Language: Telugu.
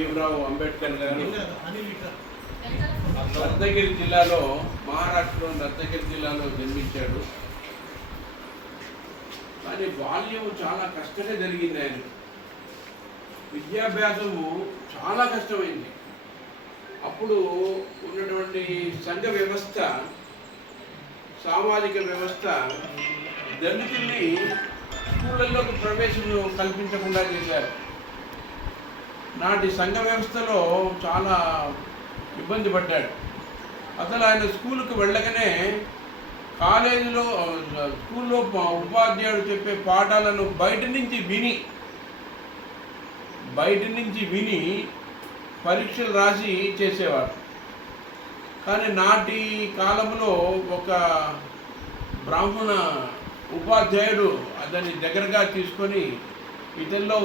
భీమరావు అంబేద్కర్ గారు రత్నగిరి జిల్లాలో, మహారాష్ట్రలోని రత్నగిరి జిల్లాలో జన్మించాడు. కానీ బాల్యం చాలా కష్టంగా జరిగింది. ఆయన విద్యాభ్యాసము చాలా కష్టమైంది. అప్పుడు ఉన్నటువంటి సంఘ వ్యవస్థ, సామాజిక వ్యవస్థ దళితుల్ని స్కూళ్ళల్లోకి ప్రవేశం కల్పించకుండా చేశారు. నాటి సంఘ వ్యవస్థలో చాలా ఇబ్బంది పడ్డాడు. అసలు ఆయన స్కూల్కి వెళ్ళగానే స్కూల్లో ఉపాధ్యాయుడు చెప్పే పాఠాలను బయట నుంచి విని పరీక్షలు రాసి చేసేవారు. కానీ నాటి కాలంలో ఒక బ్రాహ్మణ ఉపాధ్యాయుడు అతన్ని దగ్గరగా తీసుకొని ఇతనిలో